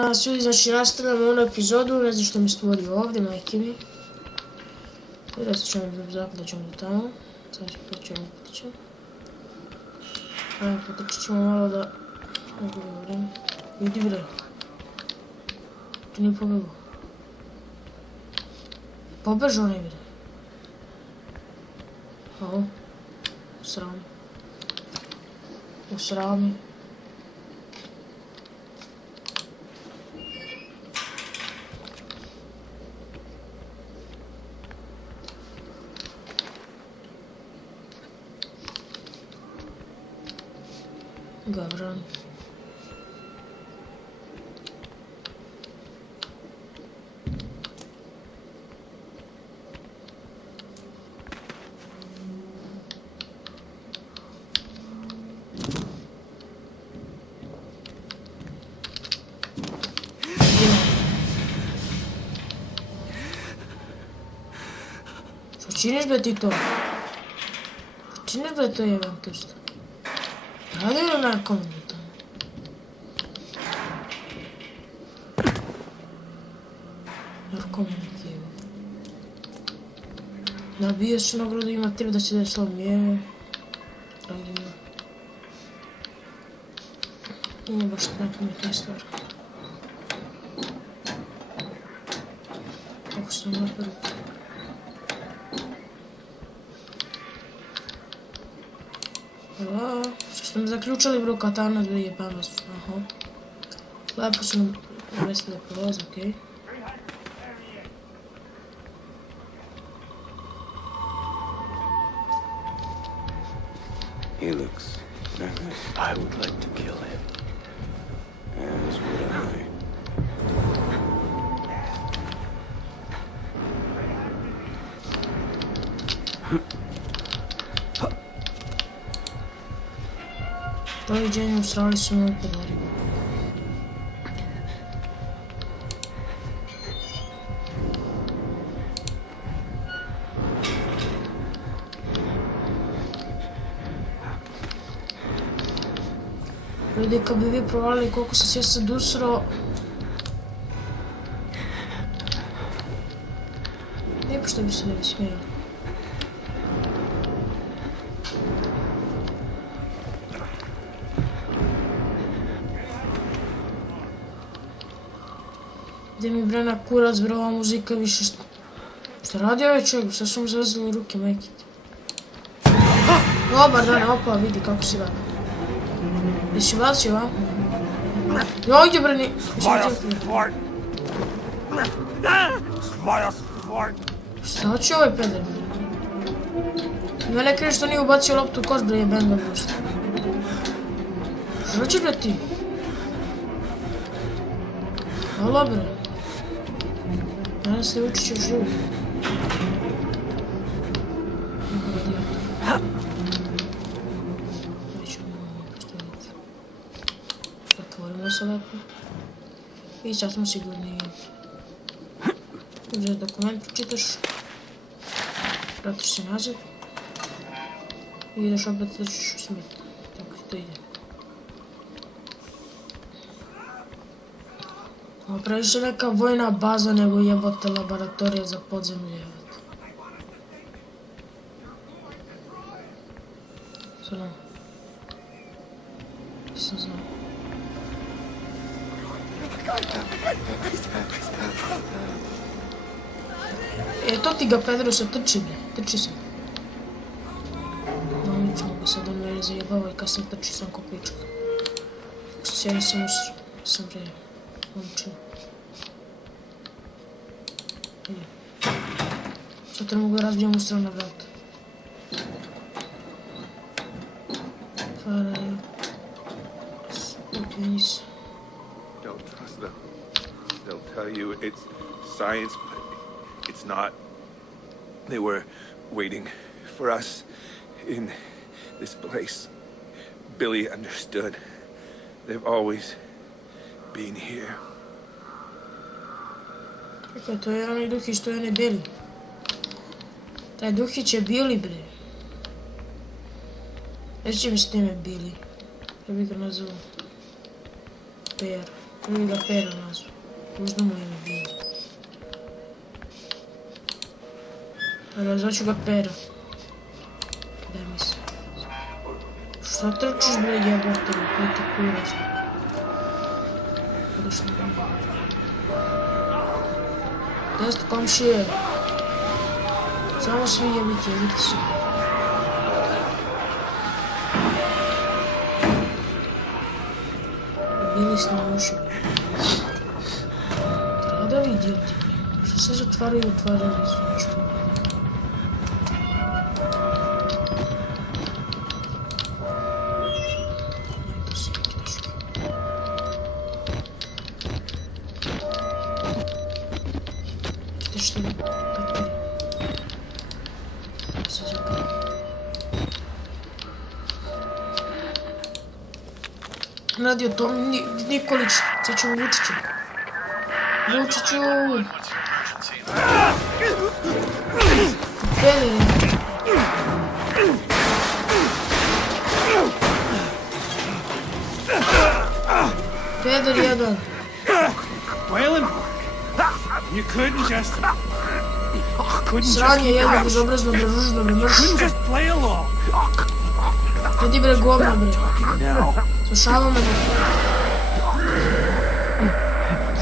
Ljudi, znači nastavljamo onu epizodu, ne znam što mi stvorio ovdje, majke mi. Sada ćemo da ćemo do tamo. Sada ćemo potičemo. Ajmo, potičit ćemo malo da... Ne govorim. Idi bre. Ti nije pobjegao. Pobežao ne bre. Ovo. Usrami. Usrami. Gavran. Što činiš be ti to? Što činiš be to jebam testo? Radi li nekom to? Narkomanitivo. Nabija se nagradu, ima 30 slomije. Radio. Nije baš tako mi taj stvar. Kako sam napravo. Hvala. Što smo zaključali bro katana da je pamet. Aha. Lepo su nam uvesti da prolaze, okej. He looks nervous. I would like to kill him. As would I. Doviđenja, usrali su me u pedari. Ljudi, kad bi vi provalili koliko sam se sad usrao... Lijepo što bi se ne bi smijeli. Gdje mi brena kurac, bre, ova muzika više što... Šta radi ovaj čovjek? Sad su mu zvezali ruke, majkite. Dobar dan, opa, vidi kako si radi. Gdje si bacio, a? Jo, gdje bre ni... Šta će ovaj peder? Mene krivi što nije ubacio loptu u koš, bre, jeben ga prosto. Šta će bre ti? Hvala bre. Danas ne učit ćeš živu. Nećemo postaviti. Zatvorimo se lepo. I sad smo sigurni. Uzeti dokument, pročitaš. Vratiš se nazad. I ideš opet da ćeš u smrt. Tako to ide. Ovo previše neka vojna baza nego jebote laboratorija za podzemlje jebote. Salam. Nisam znao. To ti ga Pedrosa trči bre, trči sam. No mi ćemo ga sad on me zajebava i kasnije trči sam ko pička. Sjedi sam usro, sam bre. Momčina. Sad mogu da razbijem u stranu vrata. Otvaraju. Spokojni se. Don't trust them. They'll tell you it's science, but it's not. They were waiting for us in this place. Billy understood. They've always been here. Kako to je onaj duhić što je ne Billy? Taj duhić je Billy bre. Neće mi s time Billy. Ja bih ga nazvao Per. Ili ga Pero nazva. Možda mu ime bilo. Ali zvaću ga Pero. Daj mi se. Šta trčiš bre jebote, koji ti kurac? Odeš na tamo. Gdje ste komšije? Samo svi jebite se. Bili ste na uši. Treba da vi idioti. Što se zatvaraju i otvaraju su nešto. Radio Tom Nikolić, sad ćemo Vučiću. Vučiću! Pedere! Peder jedan! Waylon, you couldn't just... Sranje jedno, bezobrazno, bre, ružno, bre, mrš. Couldn't just play along. Idi bre, govno, bre. Now, Slušava me, bre.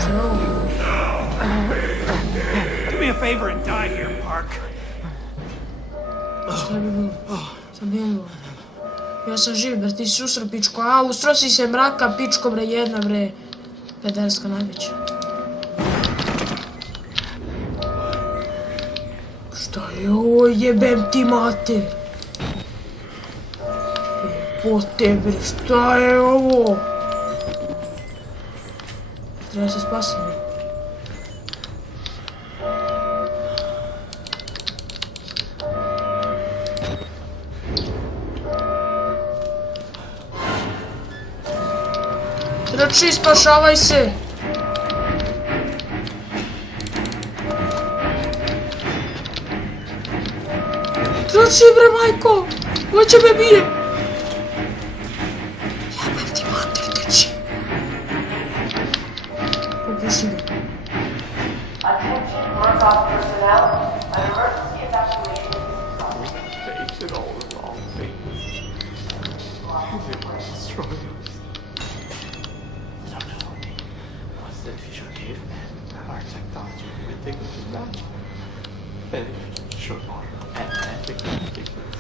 Što je ovo? do me a favor and die here, Park. Šta bi bilo? Šta bi bilo? Ja sam živ, bre, ti si usro, pičko. A, usro si se mraka, pičko, bre, jedna, bre. Pederska najveća. Šta je ovo, jebem ti mater? Jebote, bre, šta je ovo? Treba se spasim, bre. Trči, spašavaj se! Trči, bre, majko! Ovo će me bije! Jebem ti mater, trči! Popuši ga. Attention, Murkoff personnel. An emergency evacuation is in progress. They did all the wrong things. They might destroy us. No, no. What's the future cave? Our technology, everything was magic. And it should and ridiculous.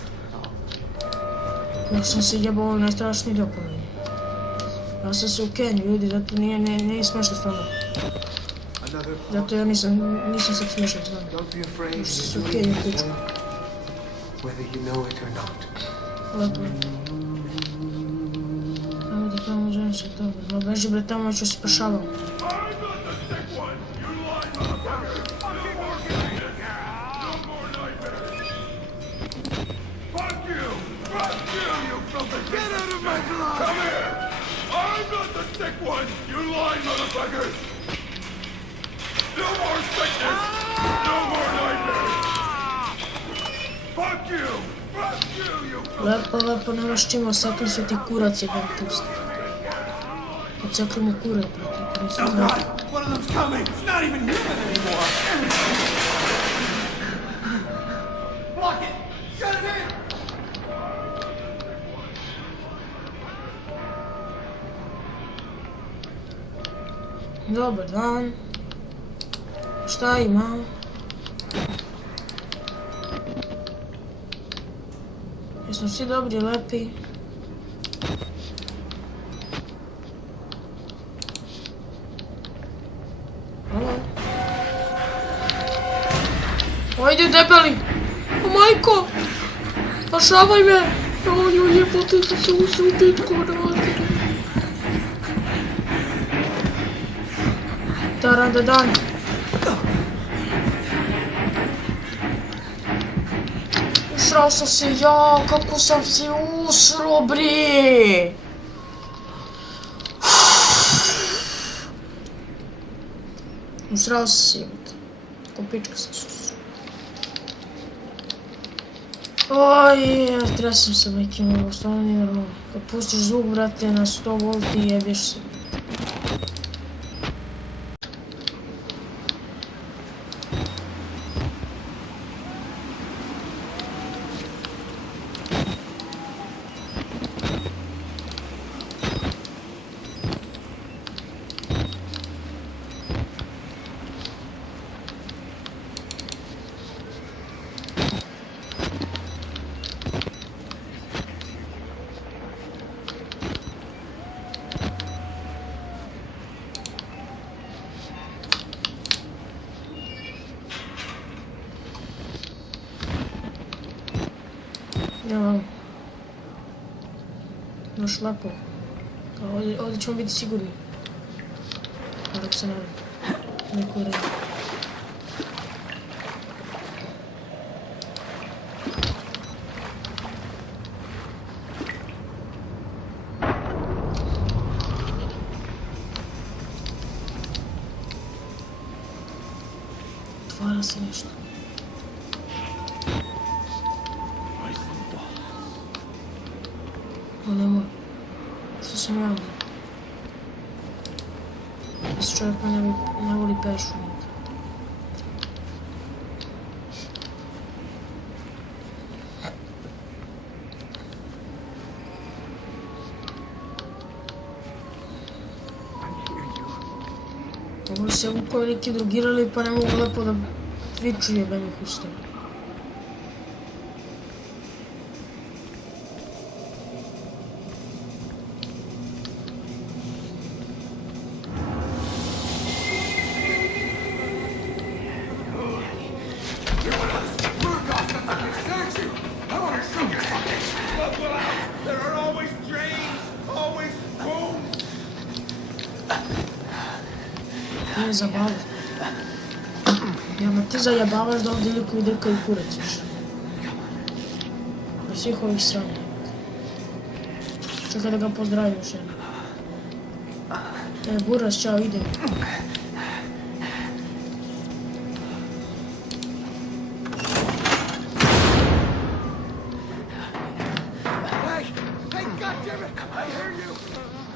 Ja sam se jebao ovaj najstrašniji dio po meni. Ja sam se u Kenju, ljudi, zato nije smešno stvarno. Another Zato ja nisam sad smešan stvarno. Don't be afraid. Još se You're u doing Kenju this piču. whether you know it or not. Lepo. Tamo da tamo želim se toga. No beži bre tamo, ću se spašavam. Get out of my blood! Come here! I'm not the sick one! You lying motherfuckers! No more sickness! No more nightmares! Fuck you! Fuck you, you Lepo, nemaš čima, sakli su ti kurac jedan pust. Odsakli mu kurat, brate, nisam znao. One of them's coming. It's not even human anymore. Block it. Shut it in. Dobar dan. Šta ima? Jesmo svi dobri i lepi? Halo? Ajde debeli! O majko! Spašavaj me! Ojo, jebote, da se ušao u bitku, vrati. Taran da dan. Usrao sam se ja, kako sam se usrao, bre! Usrao sam se, jebote. Ko pička sam se usrao. Oj, tresem se, majke mi, ovo stvarno nije normalno. Kad pustiš zvuk, brate, na 100 volti, jebeš se. Evo. Još lepo. Ovdje ćemo biti sigurni. Dok se ne neko uredi. Otvara se nešto. O, nemoj. Što sam ja? Mislim čovjek ne voli pešu. Ovo se upravo neki drogirali pa ne mogu lepo da viču jebenih ustava. There are always drains, always wounds. Ti me zabavaš. Jel me ti zajebavaš da ovdje likovi drkaju kurac još? Do svih ovih sranja. Čekaj da ga pozdravim još jednom. Buras, čao, idem.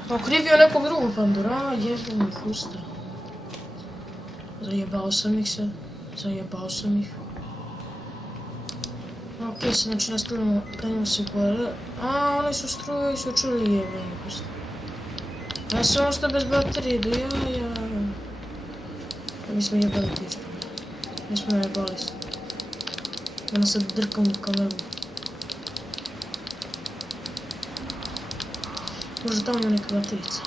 Okrivio nekog drugog pandura, jebom ih usta. Zajebao sam ih se, zajebao sam ih. Okej, sad znači nastavljamo, penjamo se gore. A, oni su struju i su čuli jebom ih usta. Ja sam ostao bez baterije, do jaja. Mi smo jebali tičku. Mi smo jebali se. Ona sad drkam u kameru. Možda tamo ima neka baterica.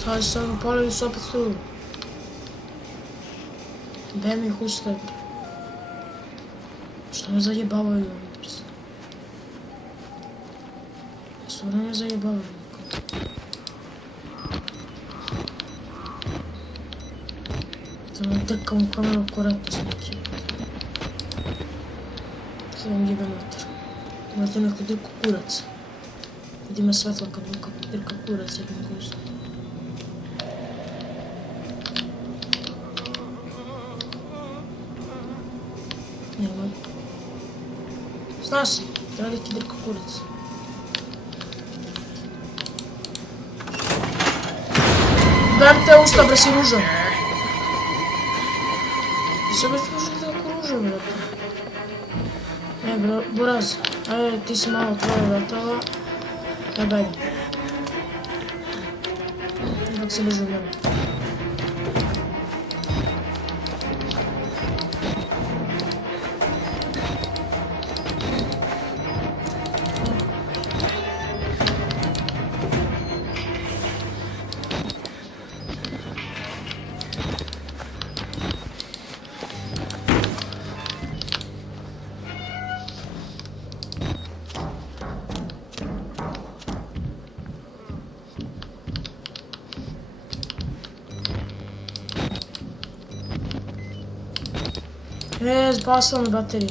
Šta je sad, upalili su opet struju. Bem ih usta, bre. Šta me zajebavaju ovi prst? Stvarno me zajebavaju. Da me drkam u kameru koratno s nekim. Kaj vam jebe mater. Možda neko drku kurac. Vidi me svetla kad drka kurac jednom gusta. Nemoj. Znaš si, veliki drka kurac. Bem te usta, bre, si ružan. Se već ružan da ako ružan, brate. Bro, Buraz, ajde, ti si malo otvorio vratova. Daj. Ipak se drži u mene. Zbasila mi bateriju.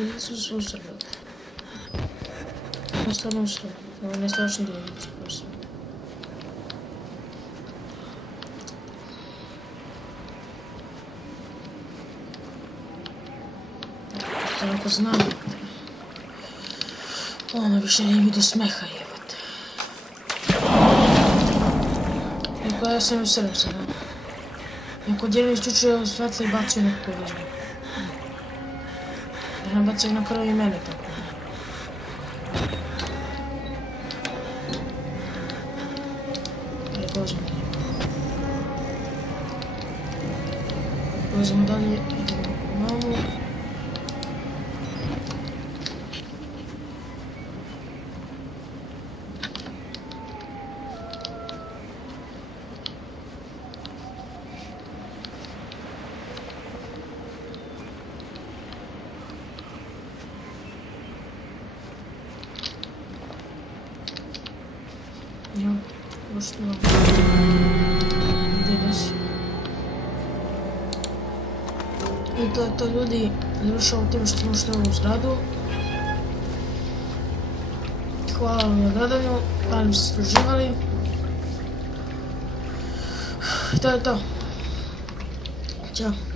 Ljudi su usrali. Ja stvarno usrali. Ovo je najstrašniji dio ljudi su usrali. Ako znam, ono više nije mi do smeha jebate. I pa ja sam usrao se, da. Neko djeluje isključio svetlo i bacio nekako vežbu. Da ne bacio na kraju i mene tako. Bože mi. Ulazimo dalje, idemo mamu. Ja, pošto ide si. I to je to ljudi, završavamo time što smo ušli u ovu zgradu. Hvala vam na gledanju, nadam se ste uživali. To je to. Ćao.